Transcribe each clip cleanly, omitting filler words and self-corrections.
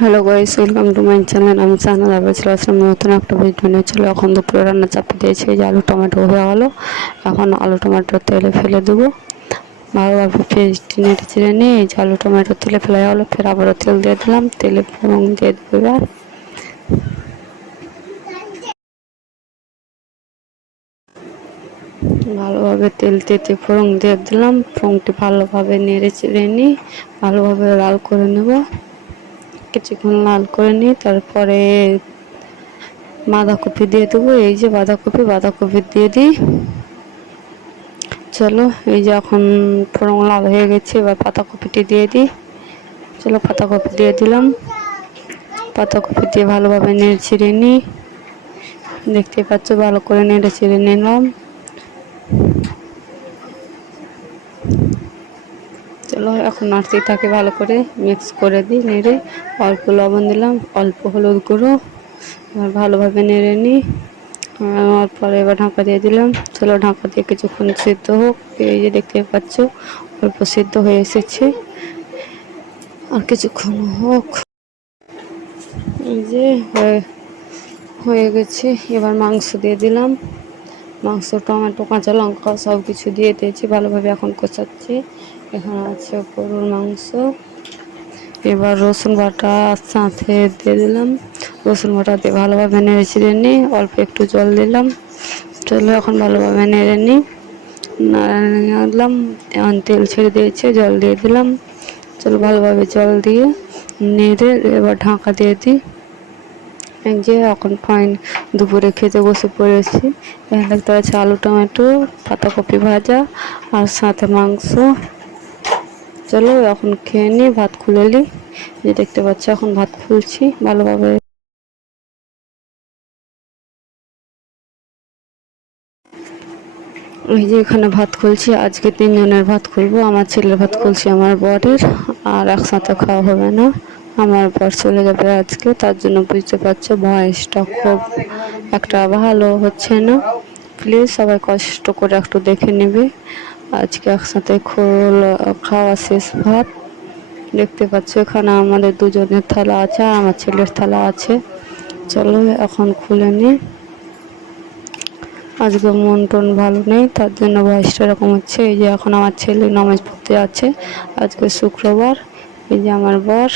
Hello guys, welcome to my channel. আমি সানা চলে আসলাম নতুন একটা ভিডিও নিয়ে। চলো এখন দুপুরে রান্না চাপিয়ে দিয়েছি। এই যে আলু টমেটো হয়ে গেলো। এখন আলু টমেটো তেলে ফেলে দেবো, ভালোভাবে পেস্ট নেড়ে চেড়ে নিয়ে এই যে আলু টমেটো তেলে ফেলে গেলো। ফের আবারও তেল দিয়ে দিলাম, তেলে ফোড়ন দিয়ে দেবো। এবার ভালোভাবে তেল তেতে ফোড়ন দিয়ে দিলাম। ফোড়নটি ভালোভাবে নেড়ে চেড়ে নিই, ভালোভাবে লাল করে নেব। কিছুক্ষণ লাল করে নিই, তারপরে বাঁধাকপি দিয়ে দেবো। এই যে বাঁধাকপি দিয়ে দিই। চলো এই যে এখন ফোড়ন লাল হয়ে গেছে, এবার পাতাকপিটি দিয়ে দিই। চলো পাতাকপি দিয়ে দিলাম। পাতাকপি দিয়ে ভালোভাবে নেড়ে ছিঁড়ে নিই। দেখতে পাচ্ছ, ভালো করে নেড়ে ছিঁড়ে নিলাম। চলো এখন নাড়তে থাকে, ভালো করে মিক্স করে দিই। নেড়ে অল্প লবণ দিলাম, অল্প হলুদ গুঁড়ো, আর ভালোভাবে নেড়ে নিই। পরে এবার ঢাকা দিয়ে দিলাম। চলো ঢাকা দিয়ে কিছুক্ষণ সিদ্ধ হোক। এই যে দেখতে পাচ্ছ অল্প সিদ্ধ হয়ে এসেছে, আর কিছুক্ষণ হোক। এই যে হয়ে গেছে। এবার মাংস দিয়ে দিলাম। মাংস, টমেটো, কাঁচা লঙ্কা সব কিছু দিয়ে দিয়েছি, ভালোভাবে এখন কষাচ্ছি। এখানে আছে গরুর মাংস। এবার রসুন বাটা সাথে দিয়ে দিলাম। রসুন বাটা দিয়ে ভালোভাবে নেড়ে চেড়ে নিই, অল্প একটু জল দিলাম। চলো এখন ভালোভাবে নেড়ে নিই। নাড়লাম, এখন তেল ছেড়ে দিয়েছে, জল দিয়ে দিলাম। চলো ভালোভাবে জল দিয়ে নেড়ে এবার ঢাকা দিয়ে দিই। এই যে এখন ফাইন দুপুরে খেতে বসে পড়েছি। এখানে দেখতে পাচ্ছি আলু টমেটো, পাতাকপি ভাজা আর সাথে মাংস। চলো এখন খেয়ে নিই, ভাত খুলে নিই। যে দেখতে পাচ্ছি এখন ভাত খুলছি ভালোভাবে। এই যে এখানে ভাত খুলছি, আজকে 3 জনের ভাত খুলবো। আমার ছেলের ভাত খুলছি, আমার বরের, আর একসাথে খাওয়া হবে না। আমার বর চলে যাবে আজকে, তার জন্য বুঝতে পারছো ভয়েসটা খুব একটা ভালো হচ্ছে না। প্লিজ সবাই কষ্ট করে একটু দেখে নেবে। আজকে একসাথে খাওয়া শেষ ভাত। দেখতে পাচ্ছ এখানে আমাদের দুজনের থালা আছে, আর আমার ছেলের থালা আছে। চলো এখন খুলে নিই। আজকে মন টন ভালো নেই, তার জন্য ভয়েসটা এরকম হচ্ছে। এই যে এখন আমার ছেলে নামাজ পড়তে যাচ্ছে, আজকে শুক্রবার। এই যে আমার বর,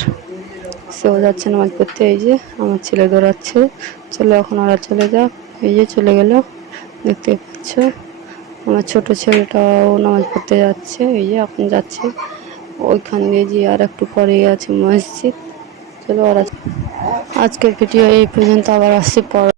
সেও যাচ্ছে নামাজ পড়তে। এই যে আমার ছেলে দৌড়াচ্ছে। চলো এখন ওরা চলে যাক। এই যে চলে গেল, দেখতে পাচ্ছ। আমার ছোট ছেলেটাও নামাজ পড়তে যাচ্ছে। এই যে এখন যাচ্ছে ওইখান দিয়ে, যে আর একটু পরে আছে মসজিদ। চলো ওরা। আজকের ভিডিও এই পর্যন্ত, আবার আসছি পর।